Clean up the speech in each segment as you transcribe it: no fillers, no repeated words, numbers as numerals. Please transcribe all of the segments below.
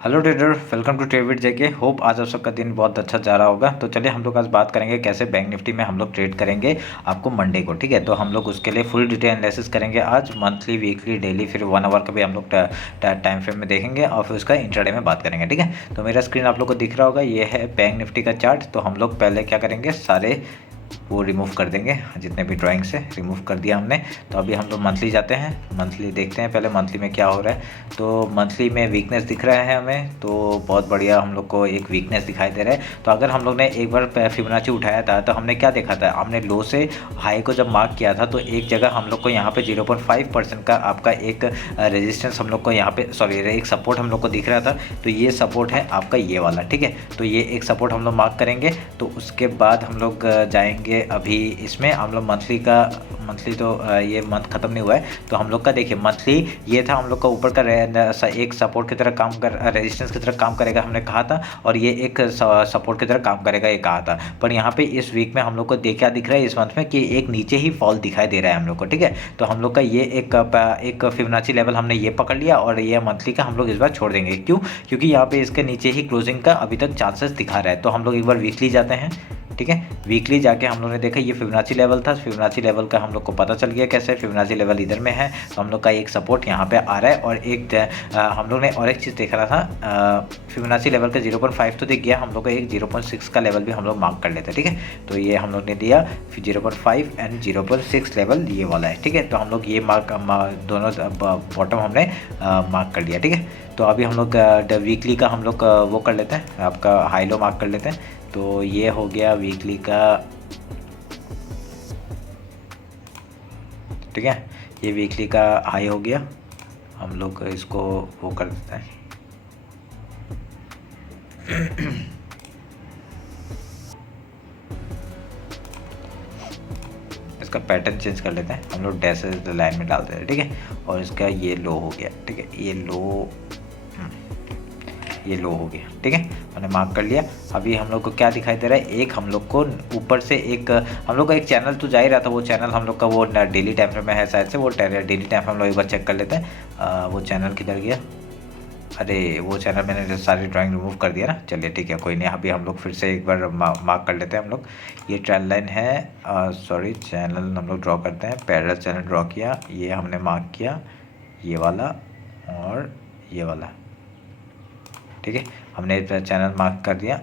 Hello trader, welcome to trade with J. Hope आज आप सबका दिन बहुत अच्छा जा रहा होगा। तो चलिए हम लोग आज बात करेंगे कैसे बैंक निफ्टी में हम लोग ट्रेड करेंगे आपको मंडे को। ठीक है, तो हम लोग उसके लिए फुल डिटेल एनालिसिस करेंगे आज, मंथली, वीकली, डेली, फिर 1 आवर का भी हम लोग टाइम फ्रेम में देखेंगे और फिर उसका इंट्राडे में बात करेंगे। ठीक है, तो मेरा स्क्रीन आप लोग को दिख रहा होगा, ये है बैंक निफ्टी का चार्ट। तो हम लोग पहले क्या करेंगे, सारे वो रिमूव कर देंगे, जितने भी ड्राइंग से रिमूव कर दिया हमने। तो अभी हम लोग मंथली जाते हैं, मंथली देखते हैं पहले मंथली में क्या हो रहा है। तो मंथली में वीकनेस दिख रहा है हमें, तो बहुत बढ़िया हम लोग को एक वीकनेस दिखाई दे रहा है। तो अगर हम लोग ने एक बार फिबोनाची उठाया था तो हमने क्या देखा था, हमने लो से हाई को जब मार्क किया था तो एक जगह हम लोग को यहाँ पे 0.5% का आपका एक रेजिस्टेंस हम लोग को यहाँ पे, सॉरी, एक सपोर्ट हम लोग को दिख रहा था। तो ये सपोर्ट है आपका ये वाला। ठीक है, तो ये एक सपोर्ट हम लोग मार्क करेंगे। तो उसके बाद हम लोग जाएंगे अभी इसमें हम लोग मंथली तो ये मंथ खत्म नहीं हुआ है। तो हम लोग का देखिए मंथली ये था हम लोग का ऊपर का एक सपोर्ट की तरह काम कर, रेजिस्टेंस की तरह काम करेगा हमने कहा था, और ये एक सपोर्ट की तरह काम करेगा ये कहा था। पर यहाँ पे इस वीक में हम लोग को क्या दिख रहा है इस मंथ में कि एक नीचे ही फॉल दिखाई दे रहा है हम लोग को। ठीक है, तो हम लोग का ये एक फिबोनाची लेवल हमने ये पकड़ लिया और ये मंथली का हम लोग इस बार छोड़ देंगे। क्यों? क्योंकि यहाँ पे इसके नीचे ही क्लोजिंग का अभी तक चांसेस दिखा रहा है। तो हम लोग एक बार वीकली जाते हैं। ठीक है, वीकली जाके हम लोगों ने देखा ये फिबोनाची लेवल था, फिबोनाची लेवल का हम लोग को पता चल गया कैसे फिबोनाची लेवल इधर में है। तो हम लोग का एक सपोर्ट यहाँ पे आ रहा है और एक हम लोग ने और एक चीज़ देख रहा था, फिबोनाची लेवल का 0.5 तो दिख गया, हम लोग का एक 0.6 का लेवल भी हम लोग मार्क कर लेते हैं। ठीक है, तो ये हम लोग ने दिया, फिर 0.5 एंड 0.6 लेवल ये वाला है। ठीक है, तो हम लोग ये दोनों बॉटम हमने मार्क कर लिया। ठीक है, तो अभी हम लोग वीकली का हम लोग वो कर लेते हैं, आपका हाई लो मार्क कर लेते हैं। तो ये हो गया वीकली का। ठीक है, ये वीकली का हाई हो गया, हम लोग इसको वो कर देते हैं। इसका पैटर्न चेंज कर लेते हैं, हम लोग डैशेस लाइन में डाल देते हैं। ठीक है, और इसका ये लो हो गया। ठीक है, ये लो हो गया। ठीक है, मैंने मार्क कर लिया। अभी हम लोग को क्या दिखाई दे रहा है, एक हम लोग को ऊपर से एक हम लोग का एक चैनल तो जा ही रहा था, वो चैनल हम लोग का वो डेली टाइम फ्रेम में है शायद से, वो डेली टाइम फ्रेम हम लोग एक बार चेक कर लेते हैं। वो चैनल किधर गया? अरे वो चैनल मैंने सारी ड्राइंग रिमूव कर दिया ना। चलिए ठीक है, कोई नहीं, अभी हम लोग फिर से एक बार मार्क कर लेते हैं। हम लोग ये ट्रेंड लाइन है, सॉरी, चैनल हम लोग ड्रॉ करते हैं, पैरेलल चैनल ड्रॉ किया, ये हमने मार्क किया, ये वाला और ये वाला। ठीक है, हमने चैनल मार्क कर दिया।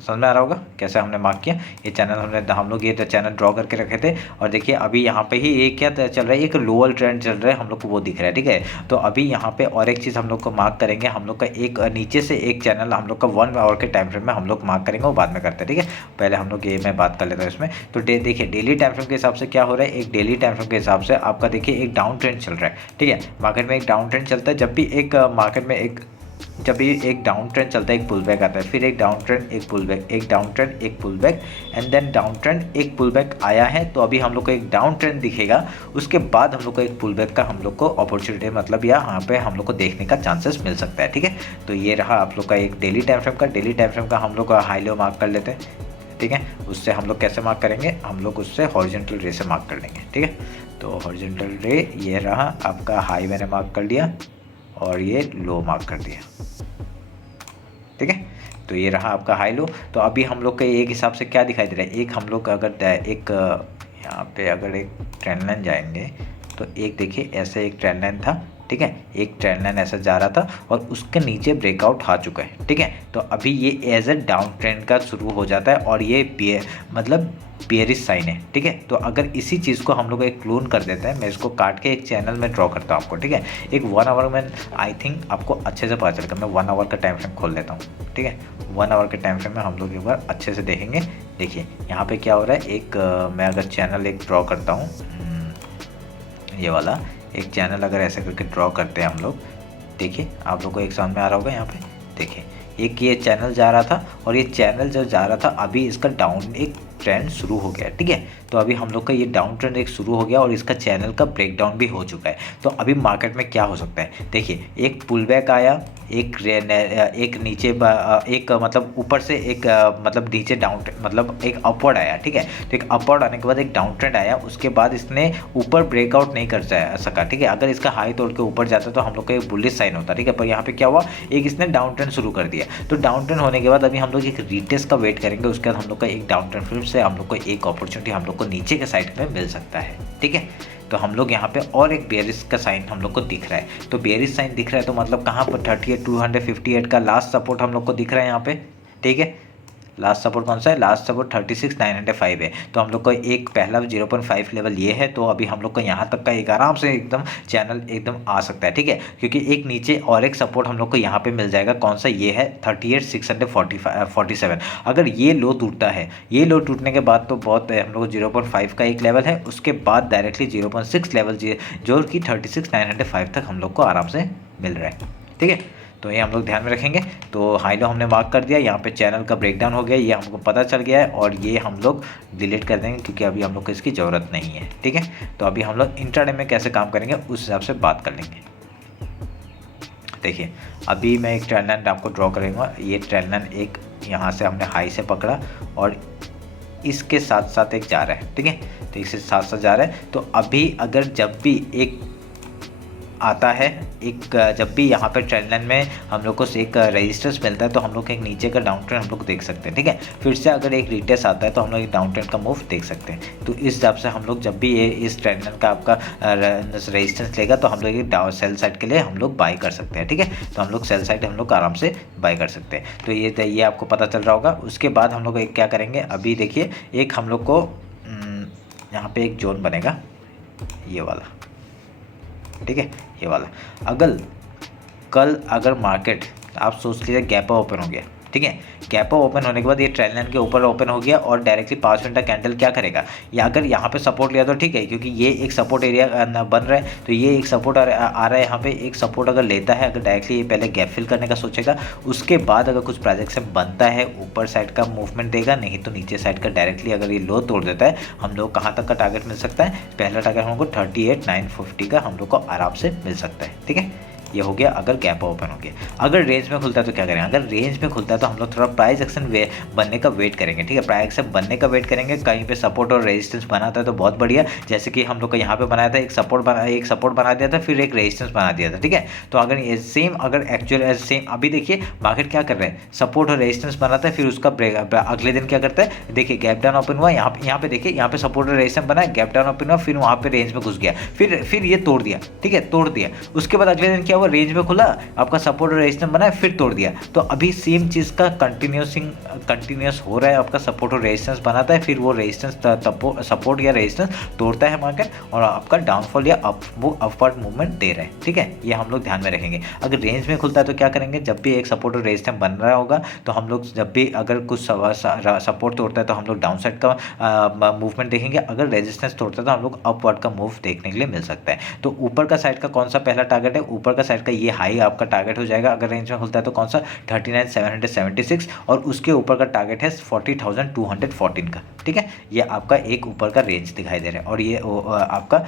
समझ में आ रहा होगा कैसे हमने मार्क किया ये चैनल, हम लोग ये चैनल ड्रॉ करके रखे थे। और देखिए अभी यहाँ पे ही एक क्या चल रहा है, एक लोअर ट्रेंड चल रहा है, हम लोग को वो दिख रहा है। ठीक है, तो अभी यहाँ पे और एक चीज़ हम लोग को मार्क करेंगे, हम लोग का एक नीचे से एक चैनल हम लोग का 1 आवर के टाइम फ्रेम में हम लोग मार्क करेंगे, वो बाद में करते हैं। ठीक है, पहले हम लोग ये मैं बात कर लेता हूँ इसमें। तो देखिए डेली टाइम फ्रेम के हिसाब से क्या हो रहा है, एक डेली टाइम फ्रेम के हिसाब से आपका देखिए एक डाउन ट्रेंड चल रहा है। ठीक है, मार्केट में एक डाउन ट्रेंड चलता है, जब भी एक मार्केट में जब भी एक डाउन ट्रेंड चलता है एक पुल बैक आता है, फिर एक डाउन ट्रेंड एक पुल बैक, एक डाउन ट्रेंड एक pull back, and then down trend एक पुल बैक आया है। तो अभी हम लोग को एक डाउन ट्रेंड दिखेगा, उसके बाद हम लोग को एक पुल बैक का हम लोग को अपॉर्चुनिटी, मतलब यहाँ पे हम लोग को देखने का चांसेस मिल सकता है। ठीक है, तो ये रहा आप लोग का एक डेली टाइम फ्रेम का हम लोग हाई लो मार्क कर लेते हैं। ठीक है, उससे हम लोग कैसे मार्क करेंगे, हम लोग उससे हॉरिजॉन्टल रे से मार्क कर लेंगे। ठीक है, तो हॉरिजॉन्टल रे ये रहा आपका हाई, मैंने मार्क कर लिया और ये लो मार्क कर दिया। ठीक है, तो ये रहा आपका हाई लो। तो अभी हम लोग के एक हिसाब से क्या दिखाई दे रहा है, एक हम लोग अगर एक यहाँ पे अगर एक ट्रेंड लाइन जाएंगे तो एक देखिए ऐसे एक ट्रेंड लाइन था। ठीक है, एक ट्रेंड लाइन ऐसा जा रहा था और उसके नीचे ब्रेकआउट आ चुका है। ठीक है, तो अभी ये एज ए डाउन ट्रेंड का शुरू हो जाता है और ये मतलब बेयरिश साइन है। ठीक है, तो अगर इसी चीज़ को हम लोग एक क्लोन कर देते हैं, मैं इसको काट के एक चैनल में ड्रॉ करता हूँ आपको। ठीक है, एक 1 आवर में आई थिंक आपको अच्छे से पता चलेगा। मैं 1 आवर का टाइम फ्रेम खोल लेता हूँ। ठीक है, 1 आवर के टाइम फ्रेम में हम लोग एक बार अच्छे से देखेंगे। देखिए यहाँ पे क्या हो रहा है, एक मैं अगर चैनल एक ड्रॉ करता हूँ, ये वाला एक चैनल अगर ऐसे करके ड्रॉ करते हैं हम लोग, देखिए आप लोग को एक समझ में आ रहा होगा। यहाँ पे देखिए एक ये चैनल जा रहा था और ये चैनल जो जा रहा था अभी इसका डाउन एक ट्रेंड शुरू हो गया। ठीक है, तो अभी हम लोग का ये डाउन ट्रेंड एक शुरू हो गया और इसका चैनल का ब्रेकडाउन भी हो चुका है। तो अभी मार्केट में क्या हो सकता है, देखिए एक पुल बैक आया, एक नीचे एक मतलब ऊपर से एक मतलब नीचे डाउन मतलब एक अपवर्ड आया, ठीक है। तो एक अपवर्ड आने के बाद एक डाउन ट्रेंड आया, उसके बाद इसने ऊपर ब्रेकआउट नहीं कर सका, ठीक है। अगर इसका हाई तोड़ के ऊपर जाता तो हम लोग का एक बुलिश साइन होता, ठीक है। पर यहाँ पे क्या हुआ, एक इसने डाउन ट्रेंड शुरू कर दिया। तो डाउन ट्रेंड होने के बाद अभी हम लोग एक रीटेस्ट का वेट करेंगे, उसके बाद हम लोग का एक डाउन ट्रेंड फिर से हम लोग को एक अपॉर्चुनिटी हम लोग को नीचे के साइड में मिल सकता है, ठीक है। तो हम लोग यहाँ पे और एक बेयरिश का साइन हम लोग को दिख रहा है। तो बेयरिश साइन दिख रहा है तो मतलब कहाँ पर 38,258 का लास्ट सपोर्ट हम लोग को दिख रहा है यहाँ पे, ठीक है। लास्ट सपोर्ट कौन सा है, लास्ट सपोर्ट 36,905 है। तो हम लोग को एक पहला 0.5 लेवल ये है, तो अभी हम लोग को यहाँ तक का एक आराम से एकदम चैनल एकदम आ सकता है, ठीक है। क्योंकि एक नीचे और एक सपोर्ट हम लोग को यहाँ पे मिल जाएगा, कौन सा, ये है 38,647। अगर ये लो टूटता है, ये लो टूटने के बाद तो बहुत हम लोग को 0.5 का एक लेवल है, उसके बाद डायरेक्टली 0.6 लेवल जो कि 36,905 तक हम लोग को आराम से मिल रहा है, ठीक है। तो ये हम लोग ध्यान में रखेंगे। तो हाई लो हमने मार्क कर दिया, यहाँ पे चैनल का ब्रेकडाउन हो गया, ये हमको पता चल गया है, और ये हम लोग डिलीट कर देंगे क्योंकि अभी हम लोग को इसकी ज़रूरत नहीं है, ठीक है। तो अभी हम लोग इंट्राडे में कैसे काम करेंगे उस हिसाब से बात कर लेंगे। देखिए अभी मैं एक ट्रेंड लाइन आपको ड्रॉ करूँगा। ये ट्रेंड लाइन एक यहाँ से हमने हाई से पकड़ा और इसके साथ साथ एक जा रहा है, ठीक है। तो इसके साथ साथ जा रहा है। तो अभी अगर जब भी एक आता है, एक जब भी यहाँ पे ट्रेंड लाइन में हम लोग को एक रेजिस्टेंस मिलता है तो हम लोग एक नीचे का डाउन ट्रेंड हम लोग देख सकते हैं, ठीक है। फिर से अगर एक रिटेस्ट आता है तो हम लोग एक डाउन ट्रेंड का मूव देख सकते हैं। तो इस हिसाब से हम लोग जब भी ये इस ट्रेंड लाइन का आपका रेजिस्टेंस लेगा तो हम लोग एक डाउन सेल साइड के लिए हम लोग बाई कर सकते हैं, ठीक है। तो हम लोग सेल साइड हम लोग आराम से बाई कर सकते हैं। तो ये आपको पता चल रहा होगा। उसके बाद हम लोग एक क्या करेंगे, अभी देखिए एक हम लोग को यहाँ पे एक जोन बनेगा, ये वाला, ठीक है, ये वाला। अगर मार्केट आप सोच लीजिए गैप ओपन हो गया, ठीक है। गैप ओपन होने के बाद ये ट्रेंड लाइन के ऊपर ओपन हो गया और डायरेक्टली 5 मिनट का कैंडल क्या करेगा, या अगर यहाँ पे सपोर्ट लिया तो ठीक है, क्योंकि ये एक सपोर्ट एरिया बन रहा है। तो ये एक सपोर्ट आ रहा है यहाँ पे, एक सपोर्ट अगर लेता है, अगर डायरेक्टली ये पहले गैप फिल करने का सोचेगा, उसके बाद अगर कुछ प्रोजेक्शन बनता है ऊपर साइड का मूवमेंट देगा, नहीं तो नीचे साइड का डायरेक्टली अगर ये लो तोड़ देता है, हम लोग कहाँ तक का टारगेट मिल सकता है, पहला टारगेट हम लोग को 38,950 का हम लोग को आराम से मिल सकता है, ठीक है। ये हो गया अगर गैप ओपन हो गया। अगर रेंज में खुलता है तो क्या करेंगे, अगर रेंज में खुलता है तो हम लोग थोड़ा प्राइस एक्शन बनने का वेट करेंगे, ठीक है। प्राइस एक्शन बनने का वेट करेंगे, कहीं पे सपोर्ट और रेजिस्टेंस बनाता है तो बहुत बढ़िया। जैसे कि हम लोग का यहाँ पे बनाया था, एक सपोर्ट बना दिया था, फिर एक रेजिस्टेंस बना दिया था, ठीक है। तो अगर ये सेम अगर एक्चुअल सेम अभी देखिए मार्केट क्या कर रहा है, सपोर्ट और रेजिस्टेंस बनाता है, फिर उसका अगले दिन क्या करता है, देखिए गैप डाउन ओपन हुआ, यहाँ पे देखिए यहाँ पे सपोर्ट और रेजिस्टेंस बना, गैप डाउन ओपन हुआ, फिर वहाँ पे रेंज में घुस गया, फिर ये तोड़ दिया, ठीक है, तोड़ दिया। उसके बाद अगले दिन क्या हुआ, रेंज में खुला, आपका सपोर्ट और रेजिस्टेंस बना है, फिर तोड़ दिया। तो अभी सेम चीज़ का कंटिन्यूस हो रहा है, आपका सपोर्ट और रेजिस्टेंस बनाता है, फिर वो रेजिस्टेंस सपोर्ट या रेजिस्टेंस तोड़ता है मार्केट, और आपका डाउनफॉल या अपवर्ड मूवमेंट दे रहा है, ठीक है। ये हम लोग ध्यान में रखेंगे। अगर रेंज में खुलता है तो क्या करेंगे, जब भी एक सपोर्ट और रेजिस्टेंस बन रहा होगा तो हम लोग जब भी अगर कुछ सपोर्ट तोड़ता है तो हम लोग डाउन साइड का मूवमेंट देखेंगे, अगर रेजिस्टेंस तोड़ता है तो हम लोग अपवर्ड का मूव देखने के लिए मिल सकता है। तो ऊपर का साइड का कौन सा पहला टारगेट है, ऊपर का साइड का ये हाई आपका टारगेट हो जाएगा अगर रेंज में खुलता है तो कौन सा 39,776, और उसके ऊपर का टारगेट है 40,214 का, ठीक है। ये आपका एक ऊपर का रेंज दिखाई दे रहा है और ये आपका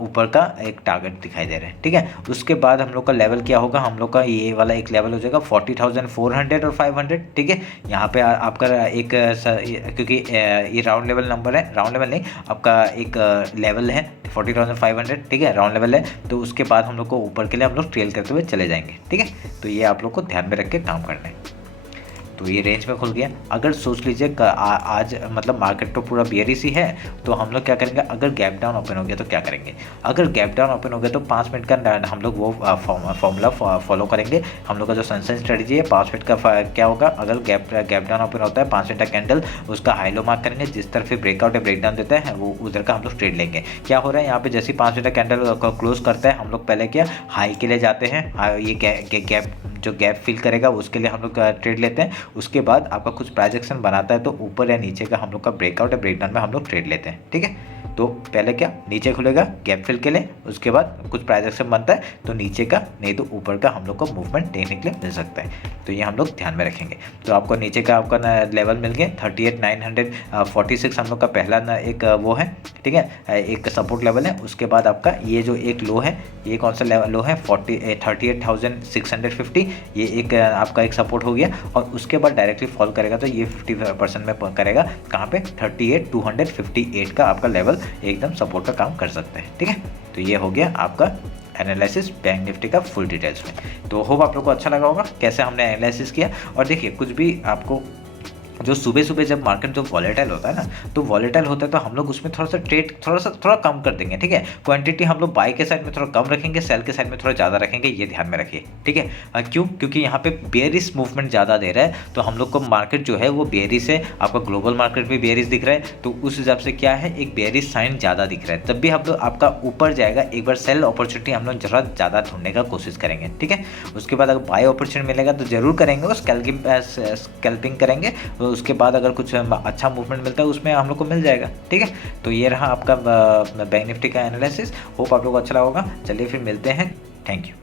ऊपर का एक टारगेट दिखाई दे रहा है, ठीक है। उसके बाद हम लोग का लेवल क्या होगा, हम लोग का ये वाला एक लेवल हो जाएगा 40,400 और 500, ठीक है। यहाँ पे आपका एक क्योंकि ये राउंड लेवल नंबर है, राउंड लेवल नहीं, आपका एक लेवल है 40,500, ठीक है, राउंड लेवल है। तो उसके बाद हम लोग को ऊपर के लिए हम लोग ट्रेल करते हुए चले जाएंगे, ठीक है। तो ये आप लोग को ध्यान में रख के काम करना है। तो ये रेंज में खुल गया। अगर सोच लीजिए आज मतलब मार्केट तो पूरा बेयरिश ही है, तो हम लोग क्या करेंगे, अगर गैप डाउन ओपन हो गया तो क्या करेंगे, अगर गैप डाउन ओपन हो गया तो 5 मिनट का हम लोग वो फॉर्मूला फॉलो करेंगे। हम लोग का जो सनसेट स्ट्रेटजी है 5 मिनट का क्या होगा, अगर गैप डाउन ओपन होता है 5 मिनट का कैंडल, उसका हाई लो मार्क करेंगे, जिस तरफ ब्रेकआउट या ब्रेकडाउन देता है वो उधर का हम लोग ट्रेड लेंगे। क्या हो रहा है यहाँ पे, जैसे 5 मिनट का कैंडल क्लोज करता है, हम लोग पहले क्या हाई के लिए जाते हैं, ये जो गैप फिल करेगा उसके लिए हम लोग ट्रेड लेते हैं। उसके बाद आपका कुछ प्राइस एक्शन बनाता है तो ऊपर या नीचे का हम लोग का ब्रेकआउट या ब्रेकडाउन में हम लोग ट्रेड लेते हैं, ठीक है। तो पहले क्या नीचे खुलेगा गैप फिल के लिए, उसके बाद कुछ प्राइस एक्शन बनता है तो नीचे का नहीं तो ऊपर का हम लोग को मूवमेंट देखने के लिए मिल सकता है। तो ये हम लोग ध्यान में रखेंगे। तो आपको नीचे का आपका ना लेवल मिल गया 38,946 हम लोग का पहला ना एक वो है, ठीक है, एक सपोर्ट लेवल है। उसके बाद आपका ये जो एक लो है, ये कौन सा लो है 38,650, ये एक आपका एक सपोर्ट हो गया। और उसके बाद डायरेक्टली फॉल करेगा तो ये 50% में करेगा कहाँ पे 38,258 का आपका लेवल एकदम सपोर्ट का काम कर सकता है, ठीक है। तो ये हो गया आपका एनालिसिस बैंक निफ्टी का फुल डिटेल्स में। तो होप आप लोग को अच्छा लगा होगा कैसे हमने एनालिसिस किया। और देखिए कुछ भी आपको जो सुबह सुबह जब मार्केट जो वॉलेटाइल होता है ना, तो वॉलेटाइल होता है तो हम लोग उसमें थोड़ा सा ट्रेड थोड़ा कम कर देंगे, ठीक है। क्वांटिटी हम लोग बाई के साइड में थोड़ा कम रखेंगे, सेल के साइड में थोड़ा ज़्यादा रखेंगे, ये ध्यान में रखिए, ठीक है। क्यों? क्योंकि यहाँ पे बेयरिश मूवमेंट ज़्यादा दे रहा है, तो हम लोग को मार्केट जो है वो बेयरिश है। आपका ग्लोबल मार्केट भी बेयरिश दिख रहा है, तो उस हिसाब से क्या है एक बेयरिश साइन ज़्यादा दिख रहा है। तब भी हम लोग आपका ऊपर जाएगा, एक बार सेल अपॉर्चुनिटी हम लोग जरा ज़्यादा ढूंढने का कोशिश करेंगे, ठीक है। उसके बाद अगर बाय अपॉर्चुनिटी मिलेगा तो जरूर करेंगे, और स्कैल्पिंग करेंगे। तो उसके बाद अगर कुछ अच्छा मूवमेंट मिलता है उसमें हम लोग को मिल जाएगा, ठीक है। तो ये रहा आपका बैंक निफ्टी का एनालिसिस। होप आप लोग को अच्छा लगा होगा। चलिए फिर मिलते हैं, थैंक यू।